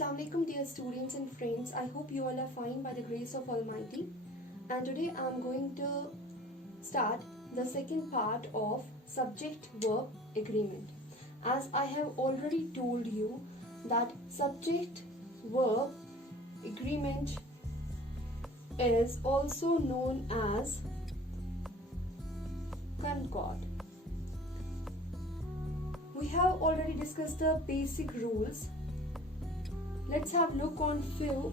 Assalamu alaikum dear students and friends. I hope you all are fine by the grace of Almighty. And today I am going to start the second part of subject-verb agreement. As I have already told you that subject-verb agreement is also known as concord. We have already discussed the basic rules. Let's have a look on few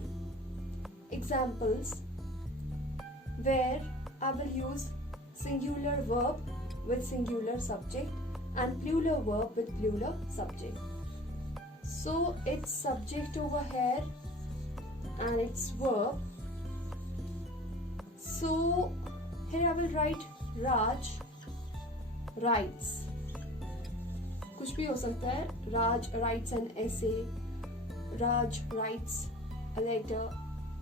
examples where I will use singular verb with singular subject and plural verb with plural subject. So it's subject over here and it's verb. So here I will write Raj writes. कुछ भी हो सकता है. Raj writes an essay. Raj writes a letter,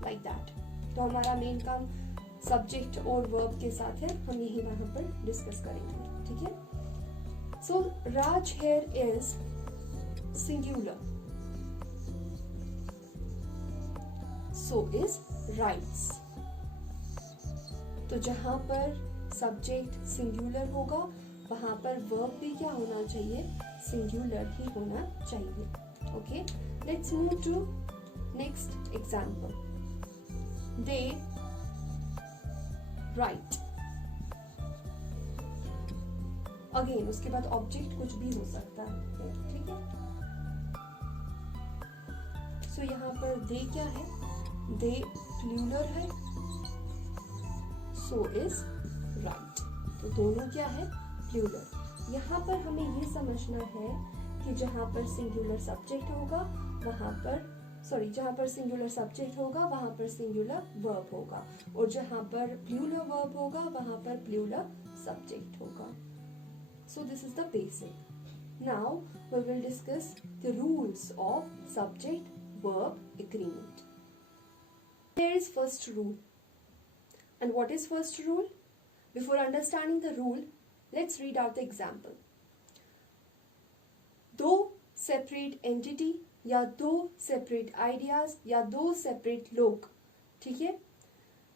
like that. तो हमारा main काम subject और verb के साथ है, हम यही वहां पर डिस्कस करेंगे. ठीक है. So Raj here is singular, so is rights. तो जहां पर सब्जेक्ट सिंगुलर होगा वहां पर वर्ब भी क्या होना चाहिए, सिंगुलर ही होना चाहिए. Okay, let's move to next example. They write. Again उसके बाद ऑब्जेक्ट कुछ भी हो सकता है. ठीक है. सो यहाँ पर दे क्या है, दे प्लूरल है, सो इज राइट. तो दोनों क्या है, प्लूरल. यहाँ पर हमें ये समझना है कि जहां पर सिंगुलर सब्जेक्ट होगा वहां पर जहां पर सिंगुलर सब्जेक्ट होगा वहां पर सिंगुलर वर्ब होगा, और जहां पर प्लूरल वर्ब होगा वहां पर प्लूरल सब्जेक्ट होगा. So this is the basic. Now we will discuss the rules of subject verb agreement. Here is first rule. And what is first rule? Before understanding the rule, let's read out the example. दो separate entity या दो separate ideas या दो separate लोग. ठीक है.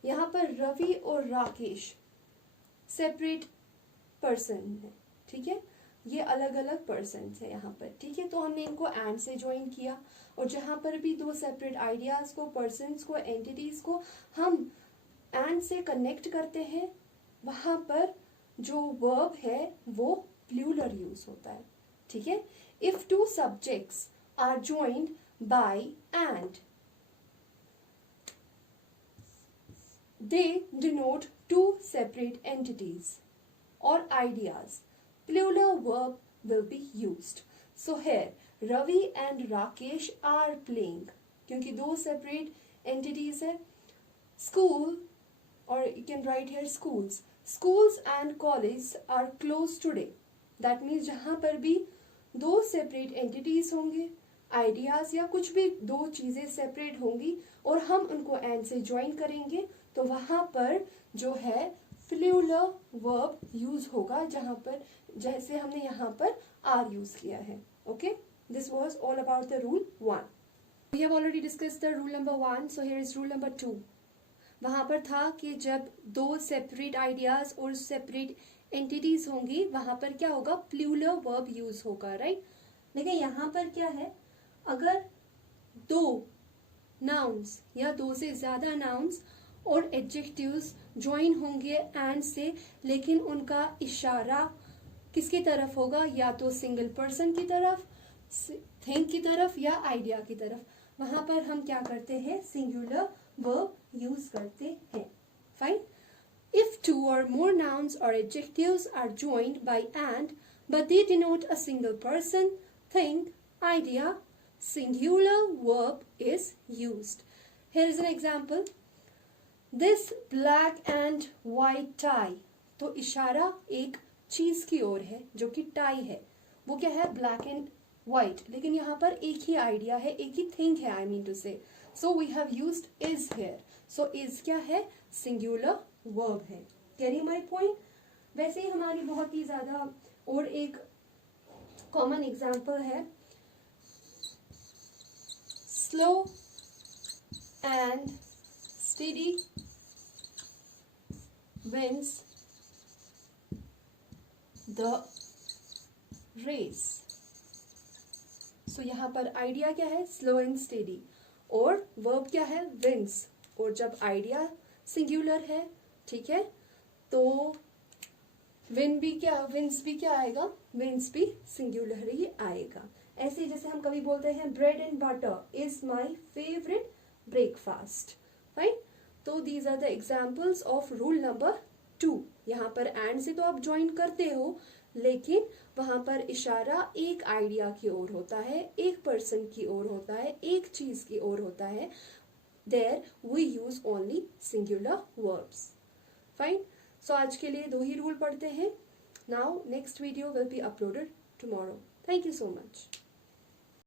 यहाँ पर रवि और राकेश सेपरेट पर्सन है. ठीक है. ये अलग अलग पर्सन है यहाँ पर. ठीक है. तो हमने इनको एंड से ज्वाइन किया, और जहां पर भी दो सेपरेट आइडियाज को, पर्सन्स को, एंटिटीज को हम एंड से कनेक्ट करते हैं वहां पर जो वर्ब है वो प्लूरल यूज होता है. ठीक है. If two subjects are joined by and, they denote two separate entities or ideas. Plural verb will be used. So here, Ravi and Rakesh are playing. क्योंकि दो separate entities है. School, or you can write here schools. Schools and colleges are closed today. That means जहाँ पर भी दो separate entities होंगे, ideas या कुछ भी दो चीजें सेपरेट होंगी और हम उनको एंड से ज्वाइन करेंगे, तो वहां पर जो है प्लूरल वर्ब यूज होगा, जहां पर जैसे हमने यहाँ पर आर यूज किया है. Okay, this was all about the rule 1. We have already discussed the rule number 1. So here is rule number 2. वहां पर था कि जब दो सेपरेट आइडियाज और सेपरेट एंटिटीज होंगी वहां पर क्या होगा, प्लूरल वर्ब यूज होगा. राइट. देखिए यहाँ पर क्या है, अगर दो नाउन्स या दो से ज्यादा नाउन्स और एडजेक्टिव्स ज्वाइन होंगे एंड से, लेकिन उनका इशारा किसकी तरफ होगा, या तो सिंगल पर्सन की तरफ, थिंग की तरफ या आइडिया की तरफ, वहां पर हम क्या करते हैं, सिंगुलर वर्ब यूज करते हैं. Fine. If two or more nouns or adjectives are joined by and, but they denote a single person, thing, idea, singular verb is used. Here is an example. This black and white tie. तो इशारा एक चीज की ओर है जो कि tie है. वो क्या है, ब्लैक एंड व्हाइट, लेकिन यहाँ पर एक ही आइडिया है, एक ही थिंग है, आई mean to say. So we have used is here. So is क्या है, सिंगुलर वर्ब है. Carry my point. वैसे ही हमारी बहुत ही ज्यादा और एक कॉमन एग्जाम्पल है slow and steady wins the race. सो यहाँ पर आइडिया क्या है, स्लो एंड स्टेडी, और वर्ब क्या है, विंस, और जब आइडिया सिंगुलर है, ठीक है, तो विंस भी क्या आएगा, विंस भी सिंगुलर ही आएगा। ऐसे जैसे हम कभी बोलते हैं bread and butter is my favourite breakfast, fine. तो these are the examples of rule number 2। यहाँ पर एंड से तो आप ज्वाइन करते हो, लेकिन वहां पर इशारा एक आइडिया की ओर होता है, एक पर्सन की ओर होता है, एक चीज की ओर होता है। There we use only singular verbs, fine. So आज के लिए 2 ही रूल पढ़ते हैं। Now next video will be uploaded tomorrow. Thank you so much.